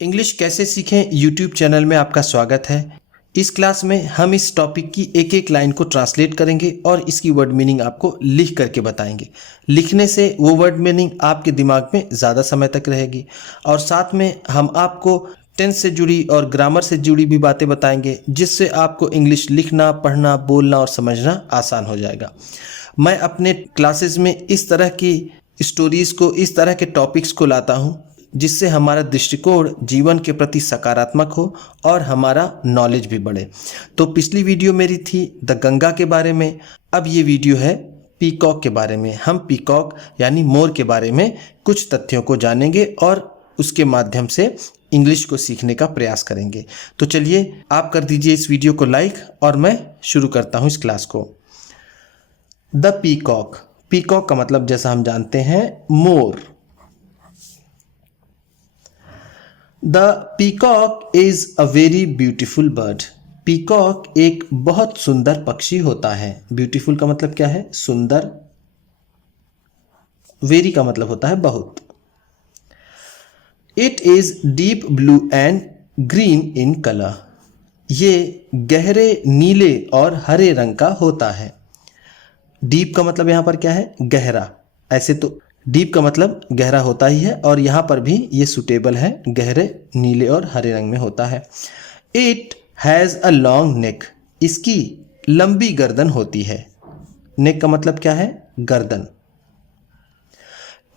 English कैसे सीखें YouTube channel में आपका स्वागत है। इस क्लास में हम इस टॉपिक की एक एक लाइन को ट्रांसलेट करेंगे और इसकी वर्ड मीनिंग आपको लिख करके बताएंगे। लिखने से वो वर्ड मीनिंग आपके दिमाग में ज़्यादा समय तक रहेगी और साथ में हम आपको टेंस से जुड़ी और ग्रामर से जुड़ी भी बातें बताएंगे, जिससे आपको इंग्लिश लिखना, पढ़ना, बोलना और समझना आसान हो जाएगा। मैं अपने क्लासेस में इस तरह की स्टोरीज़ को, इस तरह के टॉपिक्स को लाता हूँ जिससे हमारा दृष्टिकोण जीवन के प्रति सकारात्मक हो और हमारा नॉलेज भी बढ़े। तो पिछली वीडियो मेरी थी द गंगा के बारे में, अब ये वीडियो है पीकॉक के बारे में। हम पीकॉक यानी मोर के बारे में कुछ तथ्यों को जानेंगे और उसके माध्यम से इंग्लिश को सीखने का प्रयास करेंगे। तो चलिए आप कर दीजिए इस वीडियो को लाइक और मैं शुरू करता हूँ इस क्लास को। द पीकॉक, पीकॉक का मतलब जैसा हम जानते हैं मोर। The peacock is a very beautiful bird. Peacock एक बहुत सुंदर पक्षी होता है। ब्यूटीफुल का मतलब क्या है? सुंदर। वेरी का मतलब होता है बहुत। It is deep blue and green in colour. ये गहरे नीले और हरे रंग का होता है। डीप का मतलब यहां पर क्या है? गहरा। ऐसे तो डीप का मतलब गहरा होता ही है और यहाँ पर भी ये सुटेबल है, गहरे नीले और हरे रंग में होता है। It has a long neck. इसकी लंबी गर्दन होती है। नेक का मतलब क्या है? गर्दन।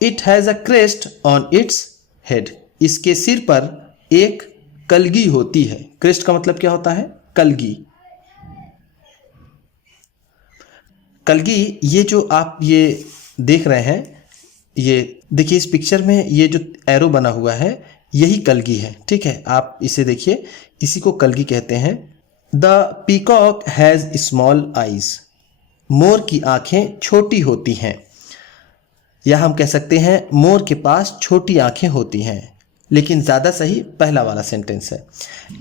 It has a crest on its head. इसके सिर पर एक कलगी होती है। क्रेस्ट का मतलब क्या होता है? कलगी। कलगी, ये जो आप ये देख रहे हैं, ये देखिए इस पिक्चर में ये जो एरो बना हुआ है यही कलगी है। ठीक है, आप इसे देखिए, इसी को कलगी कहते हैं। The peacock has small eyes. मोर की आंखें छोटी होती हैं, या हम कह सकते हैं मोर के पास छोटी आंखें होती हैं, लेकिन ज़्यादा सही पहला वाला सेंटेंस है।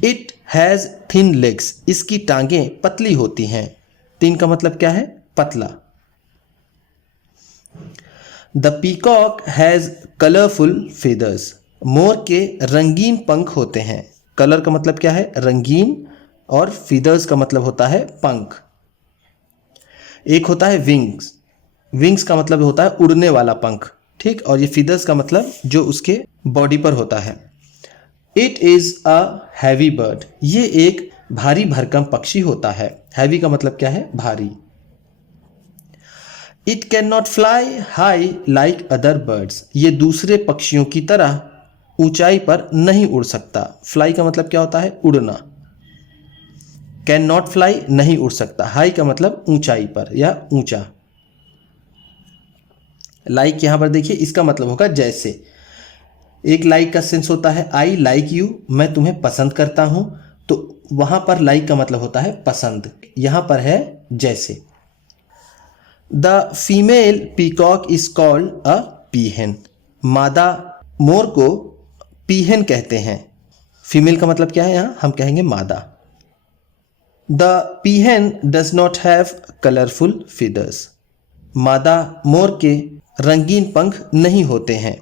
It has thin legs. इसकी टांगें पतली होती हैं। थिन का मतलब क्या है? पतला। The peacock has colourful feathers. मोर के रंगीन पंख होते हैं। कलर का मतलब क्या है? रंगीन। और फीदर्स का मतलब होता है पंख। एक होता है विंग्स। विंग्स का मतलब होता है उड़ने वाला पंख। ठीक, और ये फीदर्स का मतलब जो उसके बॉडी पर होता है। It is a heavy bird. ये एक भारी भरकम पक्षी होता है। हैवी का मतलब क्या है? भारी। It can not fly high like other birds. ये दूसरे पक्षियों की तरह ऊंचाई पर नहीं उड़ सकता। फ्लाई का मतलब क्या होता है? उड़ना। कैन नॉट फ्लाई, नहीं उड़ सकता। हाई का मतलब ऊंचाई पर या ऊंचा। लाइक यहां पर देखिए, इसका मतलब होगा जैसे। एक लाइक का सेंस होता है आई लाइक यू, मैं तुम्हें पसंद करता हूं, तो वहां पर लाइक का मतलब होता है पसंद। यहां पर है जैसे। The female peacock is called a peahen. मादा मोर को पीहेन कहते हैं। फीमेल का मतलब क्या है? यहाँ हम कहेंगे मादा। The peahen does not have colourful feathers. मादा मोर के रंगीन पंख नहीं होते हैं।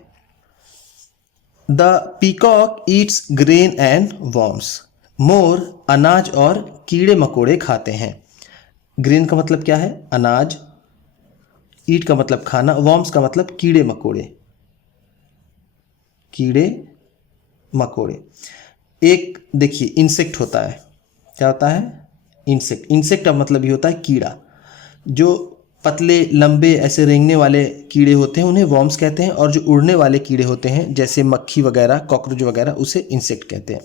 The peacock eats grain and worms. मोर अनाज और कीड़े मकोड़े खाते हैं। ग्रेन का मतलब क्या है? अनाज। ईट का मतलब खाना। वॉर्म्स का मतलब कीड़े मकोड़े। कीड़े मकोड़े। एक देखिए इंसेक्ट होता है। क्या होता है? इंसेक्ट। इंसेक्ट का मतलब ही होता है कीड़ा। जो पतले लंबे ऐसे रेंगने वाले कीड़े होते हैं उन्हें वॉर्म्स कहते हैं, और जो उड़ने वाले कीड़े होते हैं जैसे मक्खी वगैरह, कॉकरोच वगैरह, उसे इंसेक्ट कहते हैं।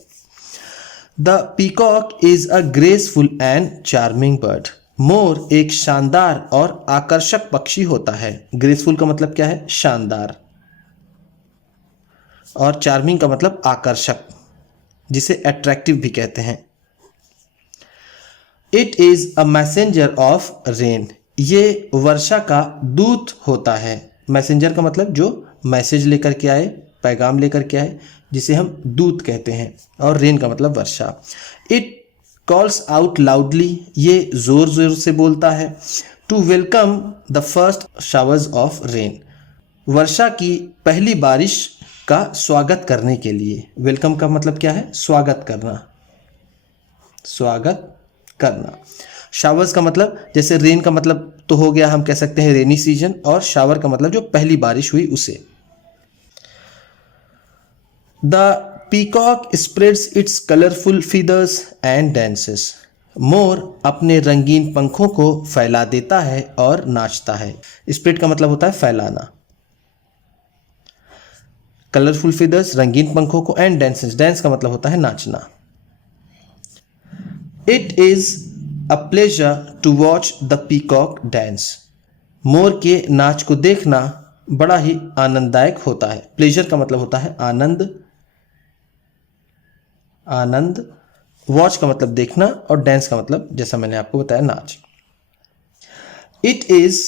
The peacock is a graceful and charming bird. मोर एक शानदार और आकर्षक पक्षी होता है। ग्रेसफुल का मतलब क्या है? शानदार। और चार्मिंग का मतलब आकर्षक, जिसे अट्रैक्टिव भी कहते हैं। It is a messenger of rain. ये वर्षा का दूत होता है। मैसेंजर का मतलब जो मैसेज लेकर के आए, पैगाम लेकर के आए, जिसे हम दूत कहते हैं। और रेन का मतलब वर्षा। It calls out loudly. ये जोर जोर से बोलता है। To welcome the first showers of rain. वर्षा की पहली बारिश का स्वागत करने के लिए। वेलकम का मतलब क्या है? स्वागत करना, स्वागत करना। शावर्स का मतलब, जैसे रेन का मतलब तो हो गया, हम कह सकते हैं रेनी सीजन, और शावर का मतलब जो पहली बारिश हुई उसे। The peacock spreads its colourful feathers and dances. मोर अपने रंगीन पंखों को फैला देता है और नाचता है। स्प्रेड का मतलब होता है फैलाना, कलरफुल फीदर्स रंगीन पंखों को, एंड डांसेस, डांस का मतलब होता है नाचना। It is a pleasure to watch the peacock dance. मोर के नाच को देखना बड़ा ही आनंददायक होता है। प्लेजर का मतलब होता है आनंद, आनंद। वॉच का मतलब देखना, और डांस का मतलब जैसा मैंने आपको बताया नाच। It is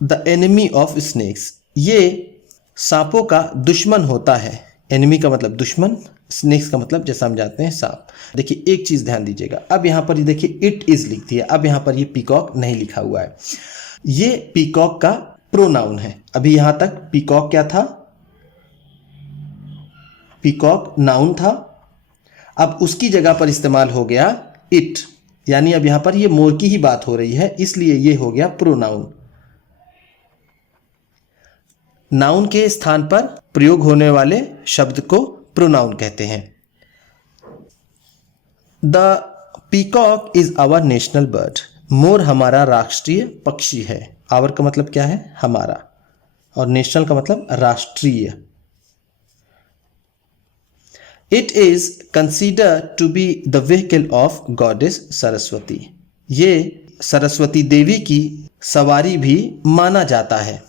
the enemy of snakes. ये सांपों का दुश्मन होता है। एनिमी का मतलब दुश्मन, स्नेक्स का मतलब जैसा हम जानते हैं सांप। देखिए एक चीज ध्यान दीजिएगा, अब यहां पर ये देखिए इट इज लिख दिया, अब यहां पर ये पीकॉक नहीं लिखा हुआ है। ये पीकॉक का प्रोनाउन है। अभी यहां तक पीकॉक क्या था? पीकॉक नाउन था। अब उसकी जगह पर इस्तेमाल हो गया इट, यानी अब यहां पर ये मोर की ही बात हो रही है, इसलिए ये हो गया प्रोनाउन। नाउन के स्थान पर प्रयोग होने वाले शब्द को प्रोनाउन कहते हैं। The peacock is our national bird. मोर हमारा राष्ट्रीय पक्षी है। आवर का मतलब क्या है? हमारा, और नेशनल का मतलब राष्ट्रीय। It is considered to be the vehicle of goddess Saraswati. ये सरस्वती देवी की सवारी भी माना जाता है।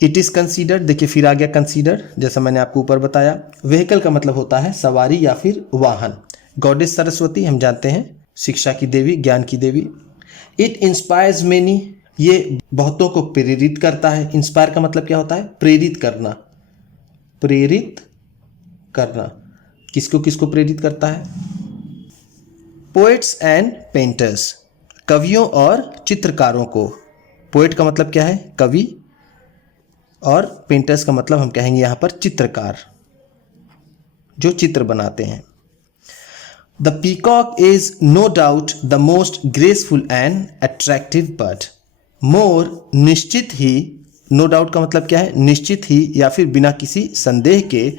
इट इज कंसीडर्ड, देखिए फिर आ गया कंसीडर, जैसा मैंने आपको ऊपर बताया। व्हीकल का मतलब होता है सवारी या फिर वाहन। गॉडेस सरस्वती हम जानते हैं शिक्षा की देवी, ज्ञान की देवी। इट इंस्पायर्स मेनी, ये बहुतों को प्रेरित करता है। इंस्पायर का मतलब क्या होता है? प्रेरित करना, प्रेरित करना। किसको किसको प्रेरित करता है? पोएट्स एंड पेंटर्स, कवियों और चित्रकारों को। पोएट का मतलब क्या है? कवि, और पेंटर्स का मतलब हम कहेंगे यहां पर चित्रकार, जो चित्र बनाते हैं। The peacock is no doubt the most graceful and attractive bird. मोर निश्चित ही, नो डाउट का मतलब क्या है? निश्चित ही या फिर बिना किसी संदेह के,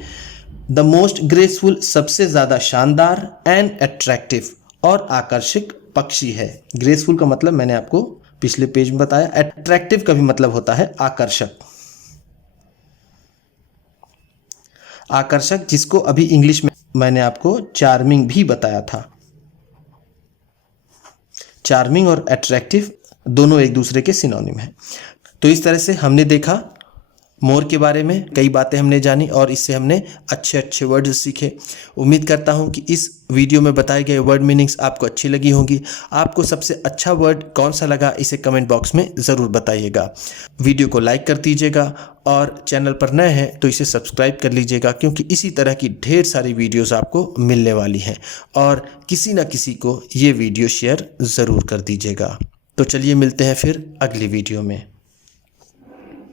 द मोस्ट ग्रेसफुल सबसे ज्यादा शानदार, एंड अट्रैक्टिव और आकर्षक पक्षी है। ग्रेसफुल का मतलब मैंने आपको पिछले पेज में बताया। अट्रैक्टिव का भी मतलब होता है आकर्षक, आकर्षक, जिसको अभी इंग्लिश में मैंने आपको चार्मिंग भी बताया था। चार्मिंग और अट्रैक्टिव दोनों एक दूसरे के सिनोनिम है। तो इस तरह से हमने देखा मोर के बारे में, कई बातें हमने जानी और इससे हमने अच्छे अच्छे वर्ड सीखे। उम्मीद करता हूं कि इस वीडियो में बताए गए वर्ड मीनिंग्स आपको अच्छी लगी होंगी। आपको सबसे अच्छा वर्ड कौन सा लगा इसे कमेंट बॉक्स में ज़रूर बताइएगा। वीडियो को लाइक कर दीजिएगा, और चैनल पर नए हैं तो इसे सब्सक्राइब कर लीजिएगा, क्योंकि इसी तरह की ढेर सारी वीडियोस आपको मिलने वाली हैं। और किसी न किसी को ये वीडियो शेयर ज़रूर कर दीजिएगा। तो चलिए मिलते हैं फिर अगली वीडियो में।